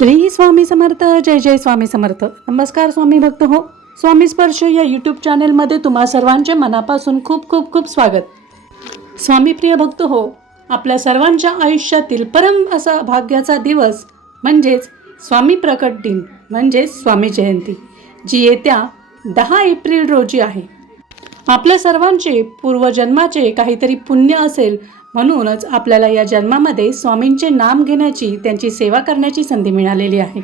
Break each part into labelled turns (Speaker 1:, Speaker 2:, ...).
Speaker 1: श्री स्वामी समर्थ जय जय स्वामी समर्थ. नमस्कार स्वामी भक्त हो. स्वामी स्पर्श या यूट्यूब चॅनेलमध्ये तुम्हा सर्वांचे मनापासून खूप खूप खूप स्वागत. स्वामी प्रिय भक्त हो आपल्या सर्वांच्या आयुष्यातील परम असा भाग्याचा दिवस म्हणजेच स्वामी प्रकट दिन म्हणजेच स्वामी जयंती जी येत्या दहा एप्रिल रोजी आहे. आपल्या सर्वांचे पूर्वजन्माचे काहीतरी पुण्य असेल म्हणूनच आपल्याला या जन्मामध्ये स्वामींचे नाम घेण्याची त्यांची सेवा करण्याची संधी मिळालेली आहे.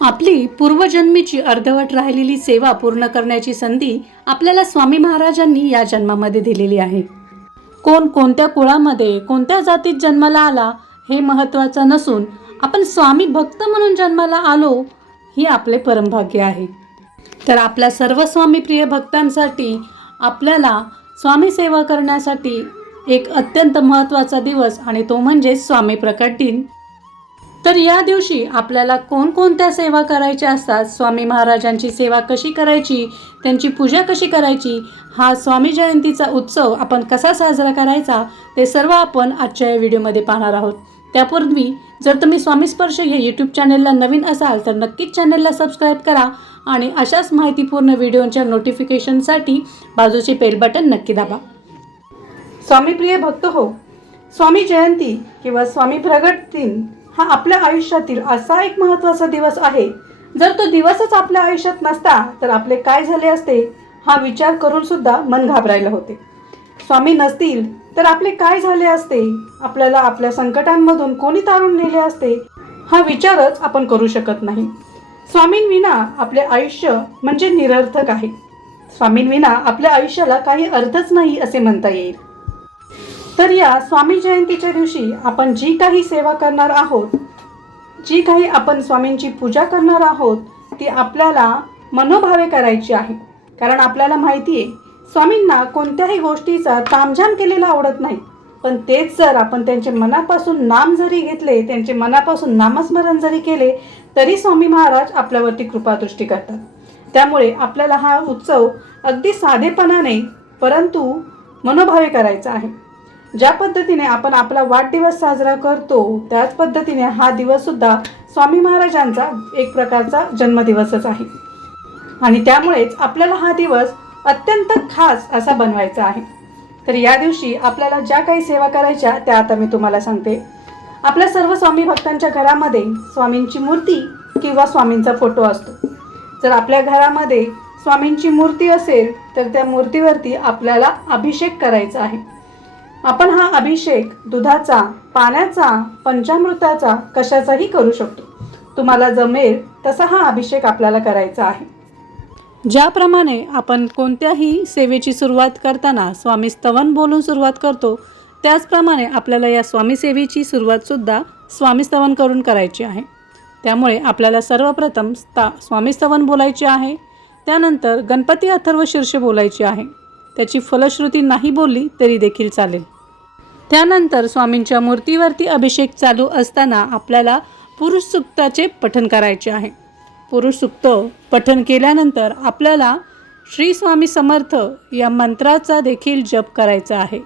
Speaker 1: आपली पूर्वजन्मीची अर्धवट राहिलेली सेवा पूर्ण करण्याची संधी आपल्याला स्वामी महाराजांनी या जन्मामध्ये दिलेली आहे. कोण कोणत्या कुळामध्ये कोणत्या जातीत जन्माला आला हे महत्त्वाचं नसून आपण स्वामी भक्त म्हणून जन्माला आलो ही आपले परमभाग्य आहे. तर आपल्या सर्व स्वामीप्रिय भक्तांसाठी आपल्याला स्वामी सेवा करण्यासाठी एक अत्यंत महत्त्वाचा दिवस आणि तो म्हणजे स्वामी प्रकट दिन. तर या दिवशी आपल्याला कोणकोणत्या सेवा करायच्या असतात? स्वामी महाराजांची सेवा कशी करायची? त्यांची पूजा कशी करायची? हा स्वामी जयंतीचा उत्सव आपण कसा साजरा करायचा? ते सर्व आपण आजच्या या व्हिडिओमध्ये पाहणार आहोत. त्यापूर्वी जर तुम्ही स्वामी स्पर्श हे यूट्यूब चॅनलला नवीन असाल तर नक्कीच चॅनलला सबस्क्राईब करा आणि अशाच माहितीपूर्ण व्हिडिओच्या नोटिफिकेशनसाठी बाजूचे बेल बटन नक्की दाबा. स्वामीप्रिय भक्त हो स्वामी जयंती किंवा स्वामी प्रगट दिन हा आपल्या आयुष्यातील असा एक महत्त्वाचा दिवस आहे. जर तो दिवसच आपल्या आयुष्यात नसता तर आपले काय झाले असते हा विचार करून सुद्धा मन घाबरायला होते. स्वामी नसतील तर आपले काय झाले असते आपल्याला आपल्या संकटांमधून कोणी तारून नेले असते हा विचारच आपण करू शकत नाही. स्वामींविना आपले आयुष्य म्हणजे निरर्थक आहे. स्वामींविना आपल्या आयुष्याला काही अर्थच नाही असे म्हणता येईल. तर या स्वामी जयंतीच्या दिवशी आपण जी काही सेवा करणार आहोत जी काही आपण स्वामींची पूजा करणार आहोत ती आपल्याला मनोभावे करायची आहे. कारण आपल्याला माहिती आहे स्वामींना कोणत्याही गोष्टीचा तामझाम केलेला आवडत नाही. पण तेच जर आपण त्यांचे मनापासून नाम जरी घेतले त्यांचे मनापासून नामस्मरण जरी केले तरी स्वामी महाराज आपल्यावरती कृपादृष्टी करतात. त्यामुळे आपल्याला हा उत्सव अगदी साधेपणाने परंतु मनोभावे करायचा आहे. ज्या पद्धतीने आपण आपला वाढदिवस साजरा करतो त्याच पद्धतीने हा दिवस सुद्धा स्वामी महाराजांचा एक प्रकारचा जन्मदिवसच आहे. आणि त्यामुळेच आपल्याला हा दिवस अत्यंत खास असा बनवायचा आहे. तर या दिवशी आपल्याला ज्या काही सेवा करायच्या त्या आता मी तुम्हाला सांगते. आपल्या सर्व स्वामी भक्तांच्या घरामध्ये स्वामींची मूर्ती किंवा स्वामींचा फोटो असतो. जर आपल्या घरामध्ये स्वामींची मूर्ती असेल तर त्या मूर्तीवरती आपल्याला अभिषेक करायचा आहे. आपण हा अभिषेक दुधाचा पाण्याचा पंचामृताचा कशाचाही करू शकतो. तुम्हाला जमेल तसा हा अभिषेक आपल्याला करायचा आहे. ज्याप्रमाणे आपण कोणत्याही सेवेची सुरुवात करताना स्वामी स्तवन बोलून सुरुवात करतो त्याचप्रमाणे आपल्याला या स्वामी सेवेची सुरुवातसुद्धा स्वामी स्तवन करून करायची आहे. त्यामुळे आपल्याला सर्वप्रथम स्ता स्वामी स्तवन बोलायचे आहे. त्यानंतर गणपती अथर्व शीर्ष बोलायची आहे. त्याची फलश्रुती नाही बोलली तरी देखील चालेल. त्यानंतर स्वामींच्या मूर्तीवरती अभिषेक चालू असताना आपल्याला पुरुष सुक्ताचे पठण करायचे आहे. पुरुष सुक्त पठण केल्यानंतर आपल्याला श्री स्वामी समर्थ या मंत्राचा देखील जप करायचा आहे.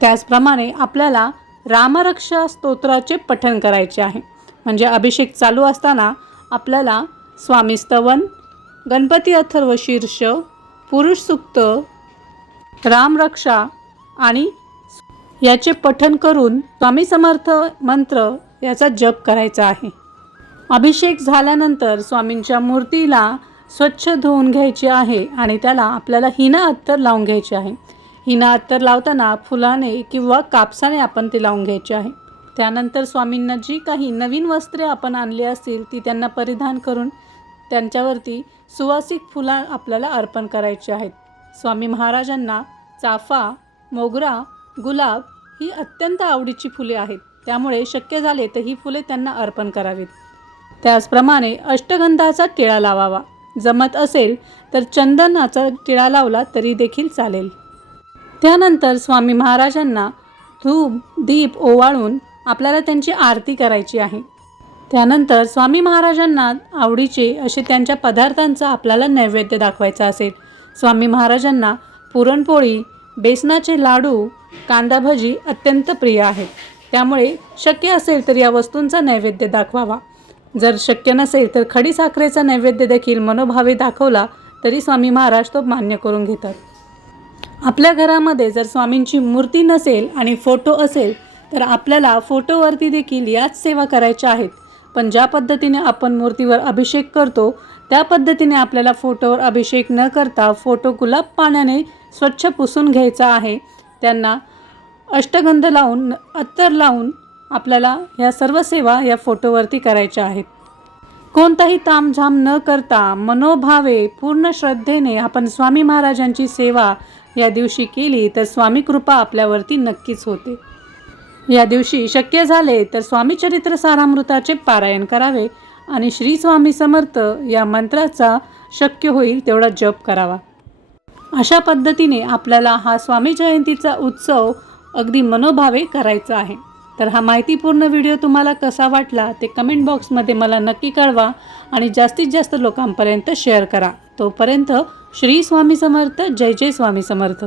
Speaker 1: त्याचप्रमाणे आपल्याला रामरक्षा स्तोत्राचे पठण करायचे आहे. म्हणजे अभिषेक चालू असताना आपल्याला स्वामी स्तवन गणपती अथर्व शीर्ष पुरुष सुक्त रामरक्षा आणि याचे पठण करून स्वामी समर्थ मंत्र याचा जप करायचा आहे. अभिषेक झाल्यानंतर स्वामींच्या मूर्तीला स्वच्छ धुवून घ्यायचे आहे आणि त्याला आपल्याला हिना अत्तर लावून घ्यायचे आहे. हिना अत्तर लावताना फुलाने किंवा कापसाने आपण ते लावून घ्यायचे आहे. त्यानंतर स्वामींना जी काही नवीन वस्त्रे आपण आणली असतील ती त्यांना परिधान करून त्यांच्यावरती सुवासिक फुला आपल्याला अर्पण करायची आहेत. स्वामी महाराजांना चाफा मोगरा गुलाब ही अत्यंत आवडीची फुले आहेत. त्यामुळे शक्य झाले तर ही फुले त्यांना अर्पण करावीत. त्याचप्रमाणे अष्टगंधाचा टिळा लावावा. जमत असेल तर चंदनाचा टिळा लावला तरी देखील चालेल. त्यानंतर स्वामी महाराजांना धूप दीप ओवाळून आपल्याला त्यांची आरती करायची आहे. त्यानंतर स्वामी महाराजांना आवडीचे असे त्यांच्या पदार्थांचा आपल्याला नैवेद्य दाखवायचा असेल. स्वामी महाराजांना पुरणपोळी बेसनाचे लाडू कांदा भजी अत्यंत प्रिय आहेत त्यामुळे शक्य असेल तर या वस्तूंचा नैवेद्य दाखवावा. जर शक्य नसेल तर खडी साखरेचा नैवेद्य देखील मनोभावे दाखवला तरी स्वामी महाराज तो मान्य करून घेतात. आपल्या घरामध्ये जर स्वामींची मूर्ती नसेल आणि फोटो असेल तर आपल्याला फोटोवरती देखील याच सेवा करायच्या आहेत. पण ज्या पद्धतीने आपण मूर्तीवर अभिषेक करतो त्या पद्धतीने आपल्याला फोटोवर अभिषेक न करता फोटो गुलाब पाण्याने स्वच्छ पुसून घ्यायचा आहे. त्यांना अष्टगंध लावून अत्तर लावून आपल्याला ह्या सर्व सेवा या फोटोवरती करायच्या आहेत. कोणताही तामझाम न करता मनोभावे पूर्ण श्रद्धेने आपण स्वामी महाराजांची सेवा या दिवशी केली तर स्वामी कृपा आपल्यावरती नक्कीच होते. या दिवशी शक्य झाले तर स्वामी चरित्र सारामृताचे पारायण करावे आणि श्री स्वामी समर्थ या मंत्राचा शक्य होईल तेवढा जप करावा. अशा पद्धतीने आपल्याला हा स्वामी जयंतीचा उत्सव अगदी मनोभावे करायचा आहे. तर हा माहितीपूर्ण व्हिडिओ तुम्हाला कसा वाटला ते कमेंट बॉक्समध्ये मला नक्की कळवा आणि जास्तीत जास्त लोकांपर्यंत शेअर करा. तोपर्यंत श्री स्वामी समर्थ जय जय स्वामी समर्थ.